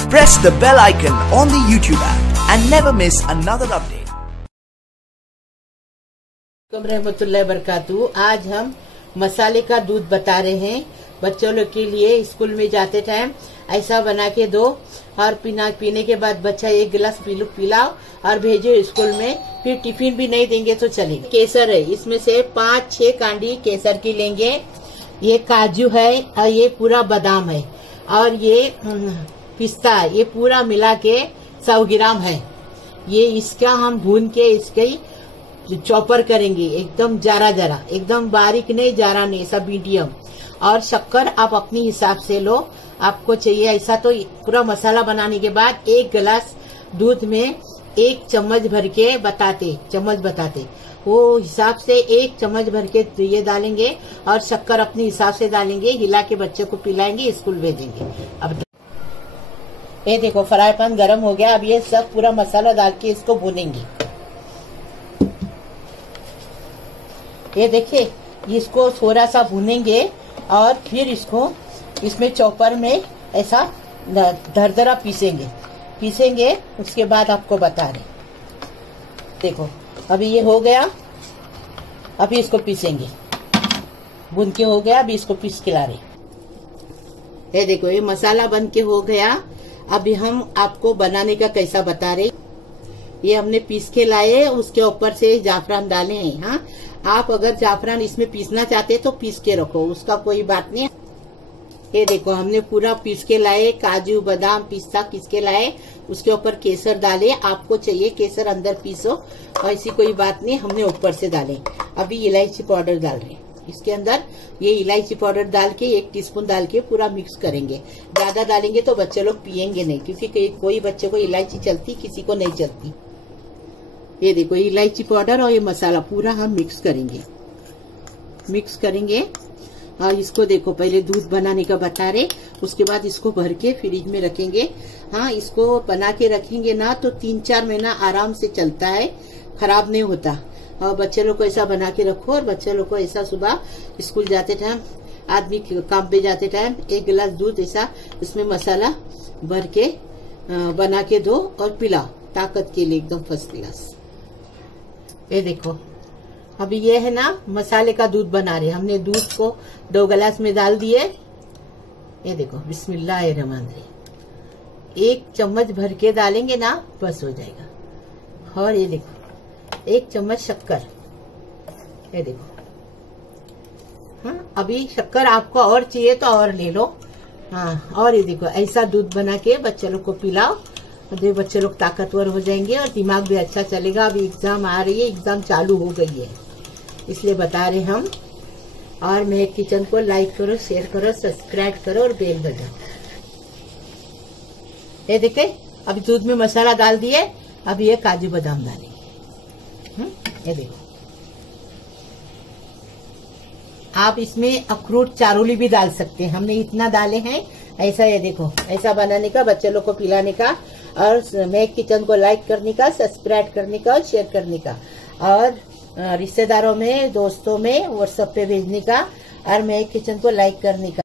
Press the bell icon on the YouTube app and never miss another update. रहमतुल्लाह बरकातहू। आज हम मसाले का दूध बता रहे हैं बच्चों लोग के लिए। स्कूल में जाते टाइम ऐसा बना के दो और पीने के बाद बच्चा एक गिलास पिलाओ और भेजो स्कूल में। फिर टिफिन भी नहीं देंगे तो चलेगा। केसर है, इसमें से 5-6 कांडी केसर की लेंगे। ये काजू है और ये पूरा बादाम है और ये पिस्ता, ये पूरा मिला के 100 ग्राम है। ये इसका हम भून के इसके चॉपर करेंगे, एकदम जरा एकदम बारीक नहीं, जरा नहीं, सब मीडियम। और शक्कर आप अपने हिसाब से लो, आपको चाहिए ऐसा। तो पूरा मसाला बनाने के बाद 1 गिलास दूध में 1 चम्मच भर के बताते वो हिसाब से 1 चम्मच भर के ये डालेंगे और शक्कर अपने हिसाब से डालेंगे। हिला के बच्चे को पिलाएंगे, स्कूल भेजेंगे। अब ये देखो फ्राई पैन गरम हो गया। अब ये सब पूरा मसाला डाल के इसको भूनेंगे। ये देखिए, इसको थोड़ा सा भूनेंगे और फिर इसको इसमें चॉपर में ऐसा दरदरा पीसेंगे। उसके बाद आपको बता रहे, देखो अभी ये हो गया। अभी इसको पीसेंगे, भून के हो गया। अभी इसको पीस के ला रहे। ये देखो, ये मसाला बन के हो गया। अभी हम आपको बनाने का कैसा बता रहे। ये हमने पीस के लाए, उसके ऊपर से जाफरान डाले हैं। हाँ, आप अगर जाफरान इसमें पीसना चाहते तो पीस के रखो, उसका कोई बात नहीं। ये देखो, हमने पूरा पीस के लाए, काजू बादाम पिस्ता पीस के लाए, उसके ऊपर केसर डाले। आपको चाहिए केसर अंदर पीसो, ऐसी कोई बात नहीं, हमने ऊपर से डाले। अभी इलायची पाउडर डाल रहे हैं इसके अंदर। ये इलायची पाउडर डाल के 1 टीस्पून डाल के पूरा मिक्स करेंगे। ज्यादा डालेंगे तो बच्चे लोग पियेंगे नहीं, क्योंकि कोई बच्चे को इलायची चलती, किसी को नहीं चलती। ये देखो, इलायची पाउडर और ये मसाला पूरा हम मिक्स करेंगे। और इसको देखो, पहले दूध बनाने का बता रहे, उसके बाद इसको भर के फ्रिज में रखेंगे। हाँ, इसको बना के रखेंगे ना तो 3-4 महीना आराम से चलता है, खराब नहीं होता। और बच्चे लोग को ऐसा बना के रखो। और बच्चे लोग को ऐसा सुबह स्कूल जाते टाइम, आदमी काम पे जाते टाइम 1 गिलास दूध ऐसा इसमें मसाला भर के बना के दो और पिलाओ, ताकत के लिए एकदम फर्स्ट क्लास। ये देखो, अभी ये है ना मसाले का दूध बना रहे। हमने दूध को 2 गिलास में डाल दिए। ये देखो, बिस्मिल्लाहिर्रहमानिर्रहीम। 1 चम्मच भर के डालेंगे ना, बस हो जाएगा। और ये देखो, 1 चम्मच शक्कर। ये देखो, हाँ, अभी शक्कर आपको और चाहिए तो और ले लो। हाँ, और ये देखो, ऐसा दूध बना के बच्चे लोग को पिलाओ। तो बच्चे लोग ताकतवर हो जाएंगे और दिमाग भी अच्छा चलेगा। अभी एग्जाम आ रही है, एग्जाम चालू हो गई है, इसलिए बता रहे हम। और मेरे किचन को लाइक करो, शेयर करो, सब्सक्राइब करो और बेल बजाओ। ये देखे, अभी दूध में मसाला डाल दिए। अब ये काजू बादाम डालेंगे। ये देखो, आप इसमें अखरोट चारोली भी डाल सकते हैं, हमने इतना डाले हैं ऐसा। ये देखो, ऐसा बनाने का, बच्चे लोग को पिलाने का, और मेरे किचन को लाइक करने का, सब्सक्राइब करने का और शेयर करने का, और रिश्तेदारों में, दोस्तों में व्हाट्सएप पे भेजने का, और मेरे किचन को लाइक करने का।